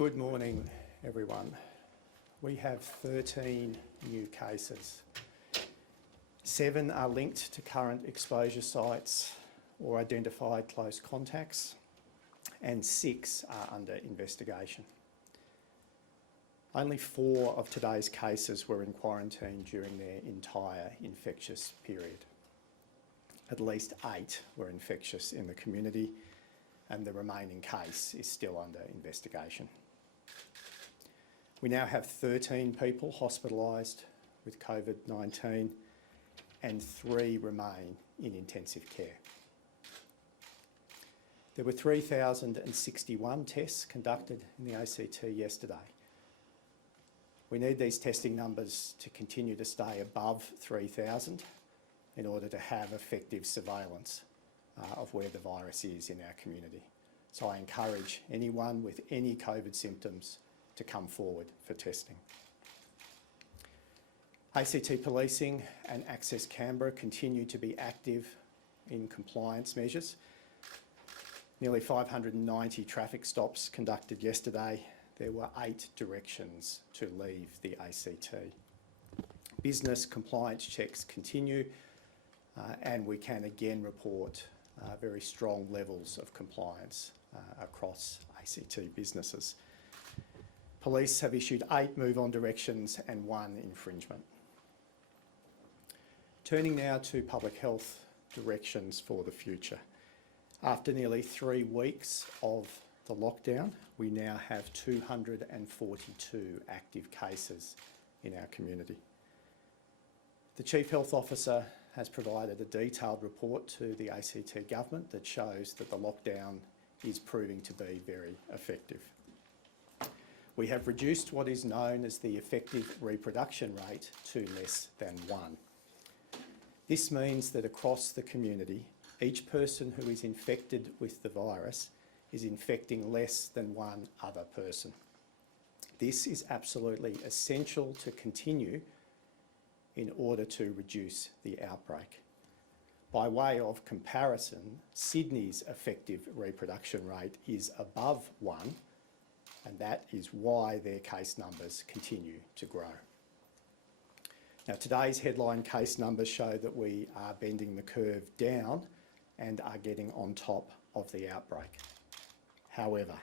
Good morning, everyone. We have 13 new cases. 7 are linked to current exposure sites or identified close contacts, and 6 are under investigation. Only 4 of today's cases were in quarantine during their entire infectious period. At least 8 were infectious in the community, and the remaining case is still under investigation. We now have 13 people hospitalised with COVID-19 and 3 remain in intensive care. There were 3,061 tests conducted in the ACT yesterday. We need these testing numbers to continue to stay above 3,000 in order to have effective surveillance of where the virus is in our community. So I encourage anyone with any COVID symptoms to come forward for testing. ACT Policing and Access Canberra continue to be active in compliance measures. Nearly 590 traffic stops conducted yesterday. There were 8 directions to leave the ACT. Business compliance checks continue and we can again report very strong levels of compliance across ACT businesses. Police have issued 8 move-on directions and 1 infringement. Turning now to public health directions for the future. After nearly 3 weeks of the lockdown, we now have 242 active cases in our community. The Chief Health Officer has provided a detailed report to the ACT government that shows that the lockdown is proving to be very effective. We have reduced what is known as the effective reproduction rate to less than 1. This means that across the community, each person who is infected with the virus is infecting less than 1 other person. This is absolutely essential to continue in order to reduce the outbreak. By way of comparison, Sydney's effective reproduction rate is above 1, and that is why their case numbers continue to grow. Now, today's headline case numbers show that we are bending the curve down and are getting on top of the outbreak. However,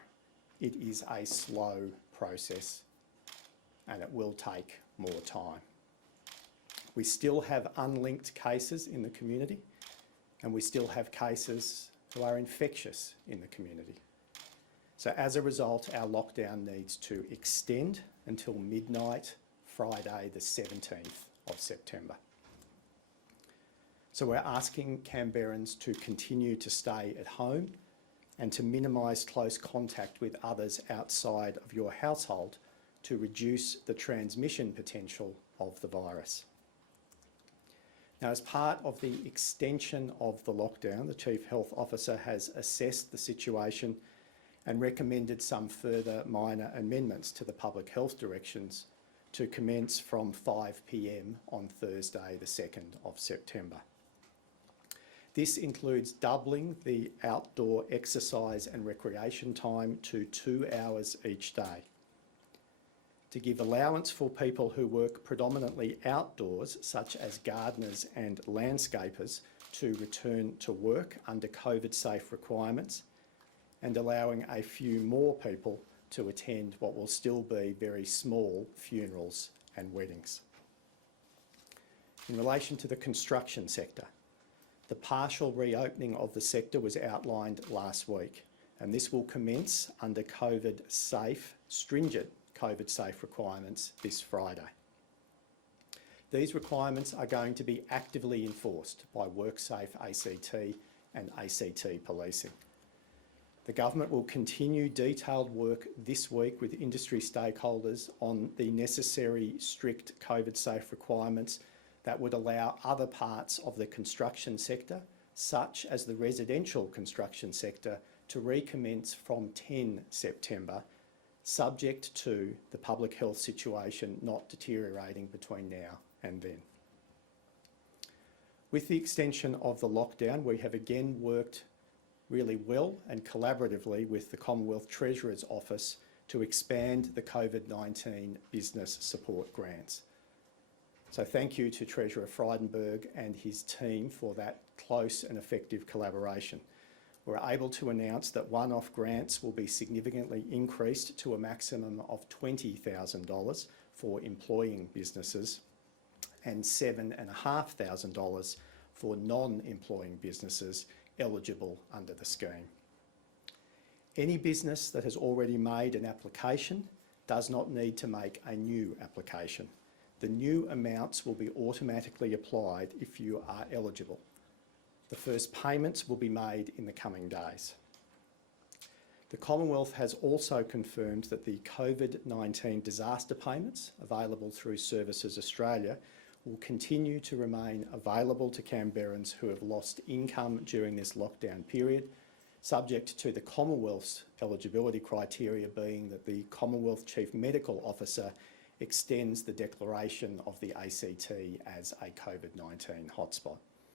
it is a slow process and it will take more time. We still have unlinked cases in the community, and we still have cases who are infectious in the community. So as a result, our lockdown needs to extend until midnight, Friday the 17th of September. So we're asking Canberrans to continue to stay at home and to minimise close contact with others outside of your household to reduce the transmission potential of the virus. Now, as part of the extension of the lockdown, the Chief Health Officer has assessed the situation and recommended some further minor amendments to the public health directions to commence from 5 p.m. on Thursday the 2nd of September. This includes doubling the outdoor exercise and recreation time to 2 hours each day, to give allowance for people who work predominantly outdoors, such as gardeners and landscapers, to return to work under COVID-safe requirements, and allowing a few more people to attend what will still be very small funerals and weddings. In relation to the construction sector, the partial reopening of the sector was outlined last week, and this will commence under stringent COVID-safe requirements this Friday. These requirements are going to be actively enforced by WorkSafe ACT and ACT Policing. The government will continue detailed work this week with industry stakeholders on the necessary strict COVID-safe requirements that would allow other parts of the construction sector, such as the residential construction sector, to recommence from 10 September, subject to the public health situation not deteriorating between now and then. With the extension of the lockdown, we have again worked really well and collaboratively with the Commonwealth Treasurer's Office to expand the COVID-19 business support grants. So thank you to Treasurer Frydenberg and his team for that close and effective collaboration. We're able to announce that one-off grants will be significantly increased to a maximum of $20,000 for employing businesses and $7,500 for non-employing businesses eligible under the scheme. Any business that has already made an application does not need to make a new application. The new amounts will be automatically applied if you are eligible. The first payments will be made in the coming days. The Commonwealth has also confirmed that the COVID-19 disaster payments available through Services Australia will continue to remain available to Canberrans who have lost income during this lockdown period, subject to the Commonwealth's eligibility criteria being that the Commonwealth Chief Medical Officer extends the declaration of the ACT as a COVID-19 hotspot.